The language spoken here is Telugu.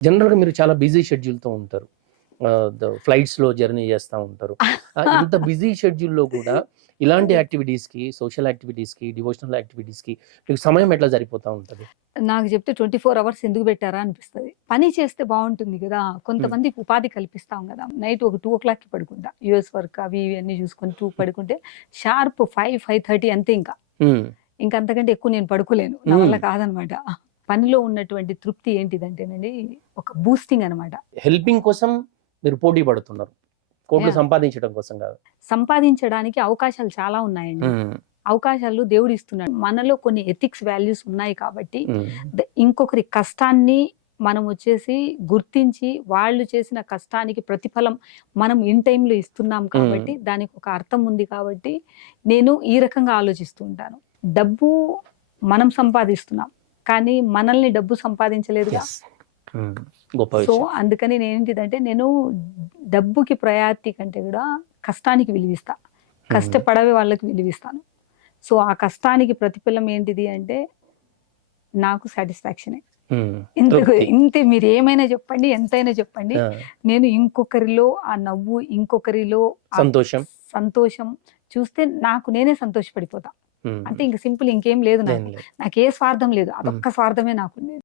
జనరల్‌గా మీరు చాలా బిజీ షెడ్యూల్‌తో ఉంటారు. ఫ్లైట్స్‌లో జర్నీ చేస్తా ఉంటారు. ఇంత బిజీ షెడ్యూల్‌లో కూడా ఇలాంటి యాక్టివిటీస్‌కి, సోషల్ యాక్టివిటీస్‌కి, డివోషనల్ యాక్టివిటీస్‌కి మీకు సమయం ఎట్లా సరిపోతా ఉంటది? నాకు చెప్తే 24 అవర్స్ ఎందుకు పెట్టారా అనిపిస్తది. పని చేస్తే బావుంటుంది గదా! హ్మ్. కొంతమందికి ఉపాధి కల్పిస్తాం గదా! నైట్ ఒక 2:00కి పడుకుంటా. యూఎస్ వర్క్ అవి ఇవి అన్నీ చూసుకొని 2 పడుకుంటే షార్ప్ 5, 5:30 అంతే ఇంకా. హ్మ్. ఇంకంతకంటే ఎక్కువ నేను పడుకోలేను. నా వల్ల కాదనమాట. పనిలో ఉన్నటువంటి తృప్తి ఏంటిదంటేనండి ఒక బూస్టింగ్ అనమాట. హెల్పింగ్ కోసం మీరు పోటీ పడుతున్నారు. కోట్లు యాహ్! సంపాదించడం కోసం కాదు. సంపాదించడానికి అవకాశాలు చాలా ఉన్నాయండి. హ్మ్. అవకాశాలు దేవుడిస్తున్నాడు. మనలో కొన్ని ఎథిక్స్, వాల్యూస్ ఉన్నాయి కాబట్టి హ్మ్. ఇంకొకరి కష్టాన్ని మనం వచ్చేసి గుర్తించి వాళ్ళు చేసిన కష్టానికి ప్రతిఫలం మనం ఇన్ టైమ్‌లో ఇస్తున్నాం కాబట్టి దానికి ఒక అర్థం ఉంది కాబట్టి నేను ఈ రకంగా ఆలోచిస్తూ ఉంటాను. డబ్బు మనం సంపాదిస్తున్నాం. కానీ మనల్ని డబ్బు సంపాదించలేదుగా. యెస్. హ్మ్. గొప్ప సో, విషయం. అందుకని నేనేంటిదంటే నేను డబ్బుకి ప్రయారిటీ కంటే కూడా కష్టానికి విలువిస్తా. కష్టపడవే వాళ్ళకి విలువిస్తాను. సో, ఆ కష్టానికి ప్రతిఫలం ఏంటిది అంటే నాకు సాటిస్ఫాక్షనే. హ్మ్. ఇంతకు తృప్తి. ఇంతే మీరేమైనా చెప్పండి, ఎంతైనా చెప్పండి. ఆ! నేను ఇంకొకరిలో ఆ నవ్వు, ఇంకొకరిలో ఆ సంతోషం. సంతోషం చూస్తే నాకు నేనే సంతోషపడిపోతా. హ్మ్. అంటే ఇంక సింపుల్ ఇంకేం లేదు ఏం నాకు. లేదు. నాకే స్వార్థం లేదు. హ్మ్. అదొక్క స్వార్థమే నాకుండేది.